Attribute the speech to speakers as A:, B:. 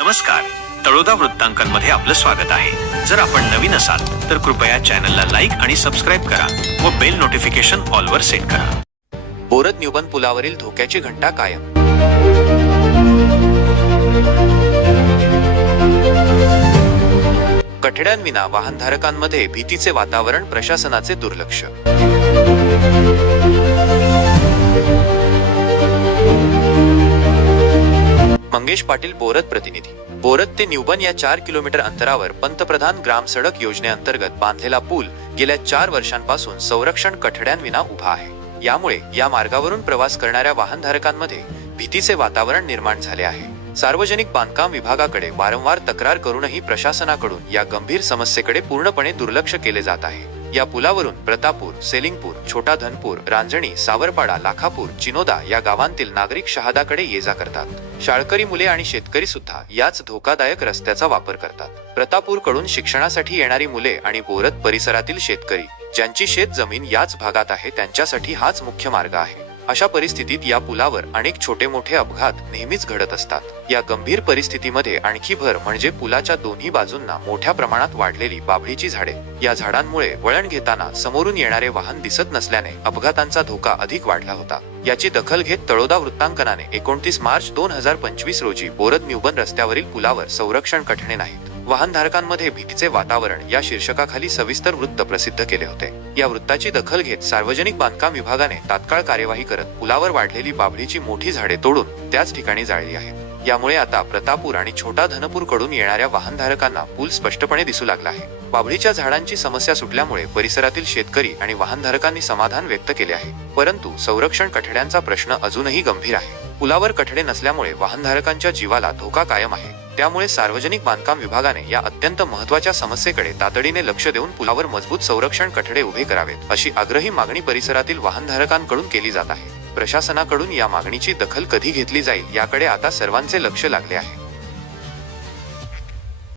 A: नमस्कार. तळोदा वृत्तांकनमध्ये आपलं स्वागत आहे. जर आपण नवीन असाल तर कृपया चॅनलला लाईक आणि सबस्क्राईब करा व बेल नोटिफिकेशन ऑलवर सेट करा.
B: बोरद न्यूबन पुलावरील धोक्याची घंटा कायम. कठड्यांविना वाहनधारकांमध्ये भीतीचे वातावरण प्रशासनाचे दुर्लक्ष. मंगेश पाटील बोरत प्रतिनिधी. बोरत ते न्यूबन या चार किलोमीटर अंतरावर पंतप्रधान ग्राम सडक योजनेअंतर्गत बांधलेला पूल गेल्या चार वर्षांपासून संरक्षण कठड्यांविना उभा आहे. यामुळे या मार्गावरून प्रवास करणाऱ्या वाहनधारकांमध्ये भीतीचे वातावरण निर्माण झाले आहे. सार्वजनिक बांधकाम विभागाकडे वारंवार तक्रार करूनही प्रशासनाकडून या गंभीर समस्येकडे पूर्णपणे दुर्लक्ष केले जात आहे. या पुलावरून प्रतापूर सेलिंगपूर छोटा धनपूर रांजणी सावरपाडा लाखापूर चिनोदा या गावांतील नागरिक शहादाकडे ये जा करतात. शाळकरी मुले आणि शेतकरी सुद्धा याच धोकादायक रस्त्याचा वापर करतात. प्रतापूरकडून शिक्षणासाठी येणारी मुले आणि बोरत परिसरातील शेतकरी ज्यांची शेत जमीन याच भागात आहे त्यांच्यासाठी हाच मुख्य मार्ग आहे. अशा परिस्थितीत या पुलावर अनेक छोटे मोठे अपघात नेहमीच घडत असतात. या गंभीर परिस्थितीमध्ये आणखी भर म्हणजे पुलाच्या दोन्ही बाजूंना मोठ्या प्रमाणात वाढलेली बाभळीची झाडे. या झाडांमुळे वळण घेताना समोरून येणारे वाहन दिसत नसल्याने अपघातांचा धोका अधिक वाढला होता. याची दखल घेत तळोदा वृत्तांकनाने एकोणतीस मार्च दोन हजार पंचवीस रोजी बोरद न्यूबन रस्त्यावरील पुलावर संरक्षण कठणे नाहीत वाहनधारकांमध्ये भीतीचे वातावरण या शीर्षकाखाली सविस्तर वृत्त प्रसिद्ध केले होते. या वृत्ताची दखल घेत सार्वजनिक बांधकाम विभागाने तात्काळ कार्यवाही करत पुलावर वाढलेली बाभळीची मोठी झाडे तोडून त्याच ठिकाणी जाळली आहेत. यामुळे आता प्रतापूर आणि छोटा धनपूरकडून येणाऱ्या वाहनधारकांना पूल स्पष्टपणे दिसू लागला आहे. बाभळीच्या झाडांची समस्या सुटल्यामुळे परिसरातील शेतकरी आणि वाहनधारकांनी समाधान व्यक्त केले आहे. परंतु संरक्षण कठड्यांचा प्रश्न अजूनही गंभीर आहे. पुलावर कठडे नसल्यामुळे वाहनधारकांच्या जीवाला धोका कायम आहे. त्यामुळे सार्वजनिक बांधकाम विभागाने या अत्यंत महत्त्वाच्या समस्येकडे तातडीने लक्ष देऊन पुलावर मजबूत संरक्षण कठडे उभे करावेत अशी आग्रही मागणी परिसरातील वाहनधारकांकडून केली जात आहे. प्रशासनाकडून या मागणीची दखल कधी घेतली जाईल याकडे आता सर्वांचे लक्ष लागले आहे.